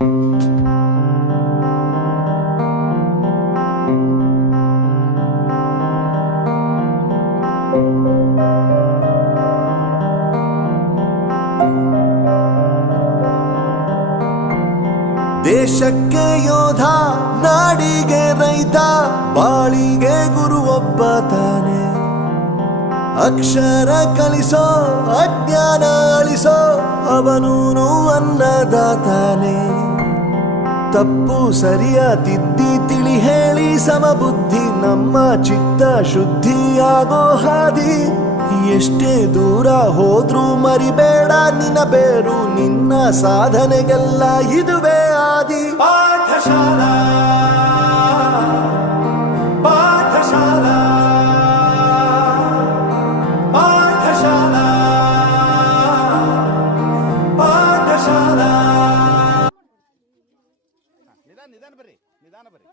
ದೇಶಕ್ಕೆ ಯೋಧ, ನಾಡಿಗೆ ರೈತ, ಬಾಳಿಗೆ ಗುರು ಒಬ್ಬ ತಾನೆ. ಅಕ್ಷರ ಕಲಿಸೋ, ಅಜ್ಞಾನ ಅಳಿಸೋ, ಅವನೂನು ಅನ್ನದಾತಾನೆ. ತಪ್ಪು ಸರಿಯ ತಿದ್ದಿ ತಿಳಿ ಹೇಳಿ ಸಮಬುದ್ಧಿ ನಮ್ಮ ಚಿತ್ತ ಶುದ್ಧಿಯಾಗೋ ಹಾದಿ. ಎಷ್ಟೇ ದೂರ ಹೋದ್ರೂ ಮರಿಬೇಡ ನಿನ್ನ ಬೇರು, ನಿನ್ನ ಸಾಧನೆಗೆಲ್ಲ ಇದುವೇ ಆದಿ. ಪಾಠಶಾಲಾ ಪಾಠಶಾಲಾ ಪಾಠಶಾಲಾ ಪಾಠಶಾಲಾ. ನಿಧಾನ ಬರ್ರಿ, ನಿಧಾನ ಬರ್ರಿ.